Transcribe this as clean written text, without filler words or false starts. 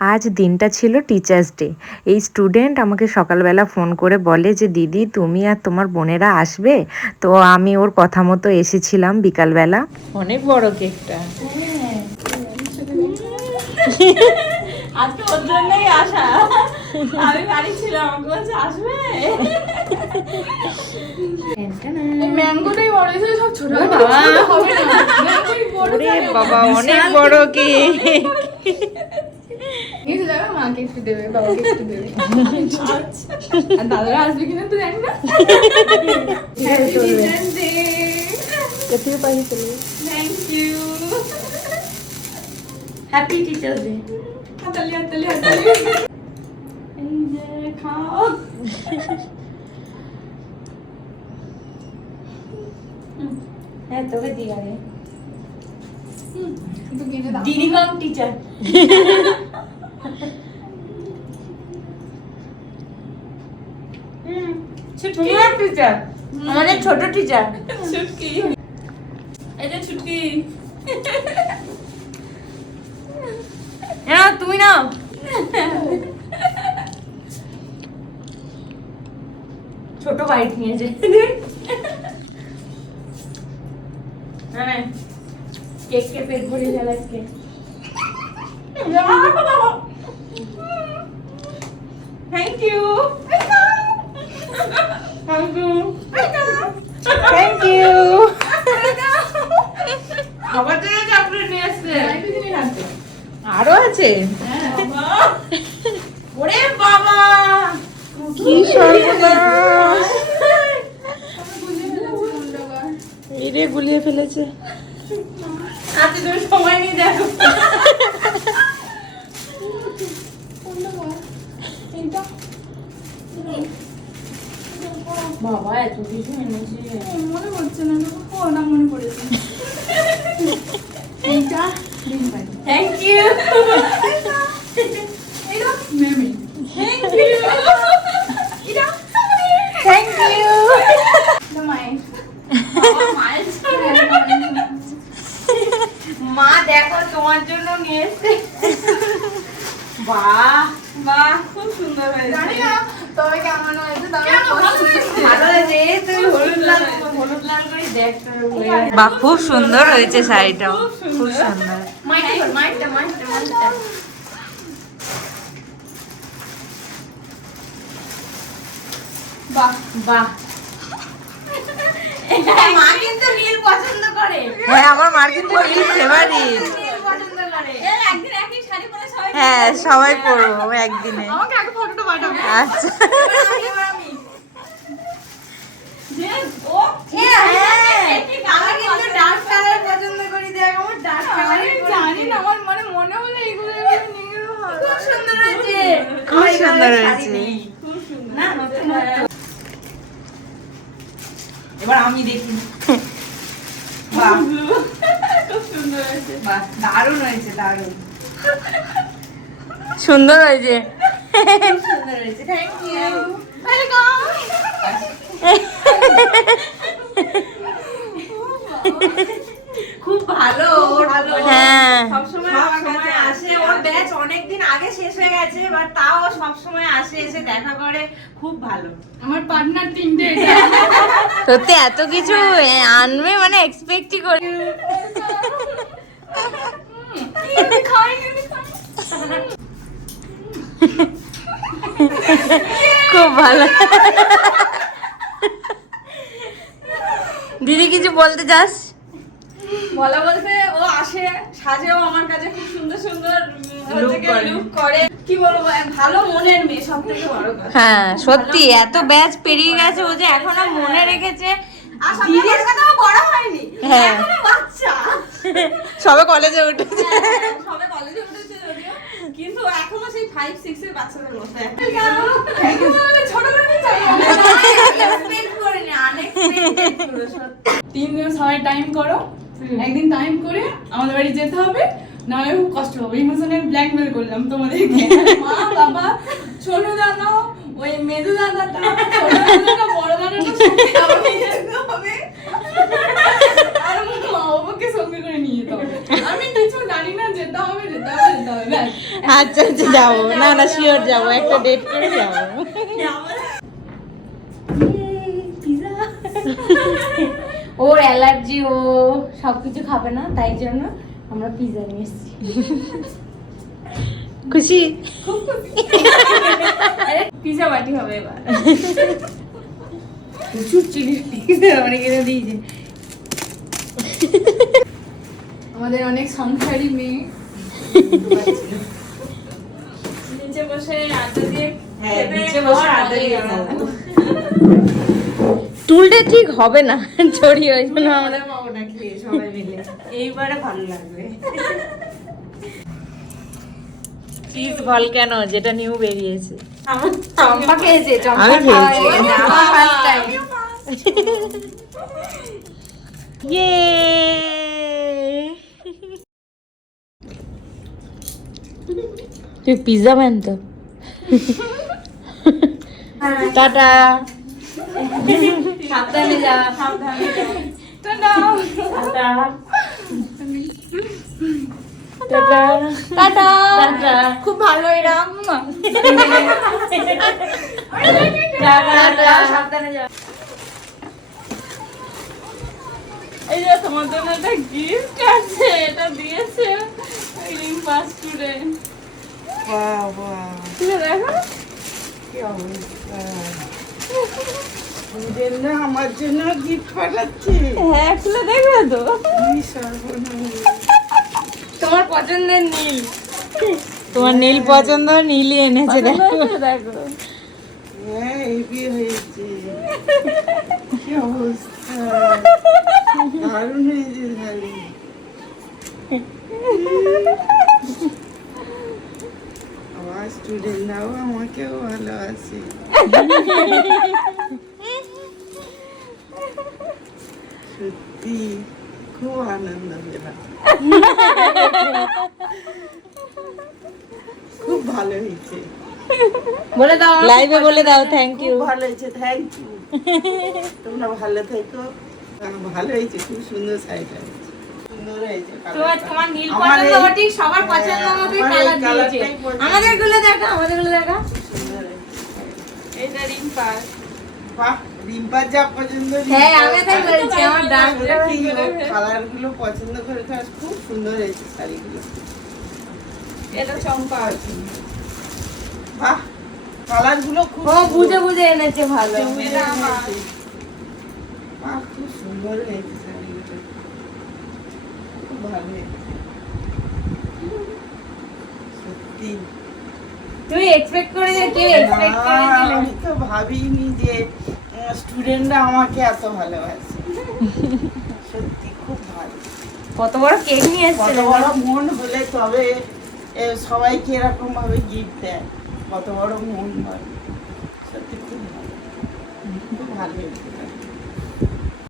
আজ দিনটা ছিল টিচার্স ডে। এই স্টুডেন্ট আমাকে সকালবেলা ফোন করে বলে যে দিদি তুমি আর তোমার বোনেরা আসবে, তো আমি ওর কথা মতো এসেছিলাম বিকালবেলা। অনেক বড় কেকটা। আজকে ওর জন্যই আসা, আমি বাড়ি ছিলাম, আমাকে বলছে আসবে। ম্যাঙ্গোটাই বড়, এসে সব ছোট হবে না, ম্যাঙ্গোই বড়। ওরে বাবা অনেক বড় কেক। কিছু যাবে, মাকে একটু দেবে, বাবাকে একটু দেবে। আর দাদারা আসবে কিনা তো জানি না। Thank you, happy teachers day. হাতালি হাতালি হাতালি। এই যে খাও। হ্যাঁ তোকে দিয়ে আগে দিদি কম টিচার। ছুটকি টিচার, আমাদের ছোট টিচার ছুটকি। এই যে ছুটকি, না তুমি নাও। ছোট বাইট নিয়েছে। কেক কে পেট ভরে গেল আজকে। Thank you, thank you, thank you. আবার তো চকলেট নিয়ে আসছে। আরো আছে? ওরে বাবা কি সর্বনাশ! এই রে গুলিয়ে ফেলেছে। আজকে তুমি সময় নিয়ে দেখো। বাবা এত কিছু এনেছে, মনে হচ্ছে না। ও না, মনে পড়েছে। এইটা থ্যাংক ইউ, এইটা মেমি থ্যাংক ইউ, এটা থ্যাংক ইউ। মা দেখো তোমার জন্য নিয়ে এসেছে। বাহ বাহ, খুব সুন্দর হয়েছে। জানি না তবে কেমন হয়েছে, ভালো হয়েছে। তুই হলুদ লাল করে দেখ। বাহ খুব সুন্দর হয়েছে শাড়িটাও, খুব সুন্দর। মাইটা বাহ বাহ। মা কিন্তু নীল পছন্দ করে। হ্যাঁ আমার মার কিন্তু নীল ফেভারিট। নীল পছন্দ করে। একদিন একই শাড়ি পরে সবাই, হ্যাঁ সবাই পরবো একদিনে। আমাকে আগে ফটোটা পাঠাও। আচ্ছা আমি যে ও হ্যাঁ আমি কিন্তু ডার্ক কালার পছন্দ করি। দেখ আমার ডার্ক কালারই জানি না, আমার মনে হলো এগুলো নিয়ে খুব সুন্দর হয়েছে, খুব সুন্দর হয়েছে। খুব সুন্দর না নতুন। এবার আমি দেখি। বাহ খুব সুন্দর হয়েছে, বাহ দারুণ হয়েছে, দারুণ সুন্দর হয়েছে। সুন্দর হয়েছে। Thank you, welcome. খুব ভালো, ভালো। হ্যাঁ সবসময় আমার কাছে আসে। ওর ব্যাচ অনেকদিন আগে শেষ হয়ে গেছে, বাট তাও সবসময় আসে, এসে দেখা করে। খুব ভালো। আমার পার্টনার তিনটে। সত্যি এত কিছু আনবে মানে এক্সপেক্টই করি। খুব ভালো। দিদি কিছু বলতে চাস? বলা বলতে ও আসে, সাজেও আমার কাছে খুব সুন্দর সুন্দর লুক করে। কি বলবো, ভালো মনের মেয়ে, সব থেকে বড় কথা। হ্যাঁ সত্যি এত ব্যাচ পেরিয়ে গেছে, ও যে এখনো মনে রেখেছে। দিদির কথাও বড় হয়নি, হ্যাঁ। এখনো বাচ্চা। সবে কলেজে উঠেছে। সবে কলেজে উঠেছে যদিও, কিন্তু এখনো সেই 5-6 এর বাচ্চাদের মতো। ছোট করে চাই, এক্সপেক্ট করিনি, আনএক্সপেক্টেড পুরো সত্যি। 3 দিন সবাই টাইম করো, একদিন টাইম করে আমাদের বাড়ি যেতে হবে, না হলে খুব কষ্ট হবে। ইমোশনাল ব্ল্যাকমেল করলাম তোমাদেরকে। মা বাবা ছোনু দাদা, ওই মেজু দাদাটা, ছোট দাদাটা, বড় দাদাটা সঙ্গে যেতে হবে, আর মা বাবাকে সঙ্গে করে নিয়ে যেতে হবে। আমি কিছু জানি না, যেতে হবে ব্যাস। আচ্ছা আচ্ছা যাবো, না না শিওর যাবো, একটা ডেট করে যাবো। ওর অ্যালার্জি, ও সবকিছু খাবে না, তাই জন্য আমরা পিজা নিয়ে এসেছি। খুশি? আরে পিজা বাটি হবে এবার। প্রচুর চিনি অনেক এনে দিয়েছে। আমাদের অনেক সংসারী মেয়ে নিচে বসে আড্ডা দিয়ে হ্যাঁ, খেতে নিচে বসে খাওয়ার আড্ডা দিয়ে মজাই খাবো। আলাদা। টুলটা ঠিক হবে না, ছড়িয়ে ওই জন্য আমরা পাবো না খেয়ে সবাই মিলে, এইবারে ভালো লাগবে। চিজ ভলক্যানো যেটা নিউ বেরিয়েছে, চম্পা খেয়েছে, চম্পা আমি খাওয়া খেয়েছি। হয়ে গেছে, আমার first time। ইয়ে তুই পিজ্জা ম্যান তো। টাটা। সাবধানে যা। Tata. Tata. Tata. Tata. Tata. খুব ভালো এরম। টাটা। সাবধানে যা। এই যে তোমার জন্য একটা গিফট আছে, এটা দিয়েছে রিম্পা স্টুডেন্ট। বাহ বাহ, তুই দেখো। কি অবস্থা! স্টুডেন্টরা আমার জন্য গিফট পাঠাচ্ছে। হ্যাঁ, খুলে দেখবে তো। কি সর্বনাশ! তোমার পছন্দের নীল। তোমার নীল পছন্দ, নীলই এনেছে দেখো। দেখো। হ্যাঁ, হেভি হয়েছে। কি অবস্থা! দারুণ হয়েছে শাড়ি। আমার স্টুডেন্টরাও আমাকেও ভালোবাসে। সত্যি খুব আনন্দ পেলাম, খুব ভালো হয়েছে। বলে দাও লাইভে বলে দাও থ্যাংক ইউ। খুব ভালো হয়েছে, থ্যাংক ইউ। তোমরা ভালো থেকো। ভালো হয়েছে, খুব সুন্দর শাড়িটা হয়েছে, সুন্দর হয়েছে। তোমার নীল আমার পছন্দ এই- ওটি সবার পছন্দ মতো আমার এই কালার দিয়েছে। কালারটাই পছন্দ। আমাদের গুলো দেখা, আমাদের গুলো দেখা। সুন্দর হয়েছে। এটা রিম্পার। বাহ, রিম্পার যা পছন্দ, হ্যাঁ, আমি তাই বলছি, আমার ডার্ক কালার গুলো পছন্দ করে খুব সুন্দর হয়েছে শাড়িগুলো। এটা চম্পা। বাহ, কালার গুলো খুব ও বুঝে বুঝে এনেছে ভালো। সুন্দর এটা আমার। হয়েছে। বাহ, খুব সুন্দর হয়েছে শাড়িগুলো, খুব ভালো হয়েছে সত্যি। তুই এক্সপেক্ট করে যে কেউ এক্সপেক্ট করে না, দিলে। আমি তো ভাবিনি যে স্টুডেন্টরা আমাকে এত ভালোবাসে। সত্যি খুব ভালো। কত বড় কেক নিয়ে কত এসেছে। বড় মন হলে তবে সবাইকে এরকম ভাবে গিফট দেয়, কত বড় মন হয়। সত্যি খুব ভালো, খুব ভালো হয়েছে।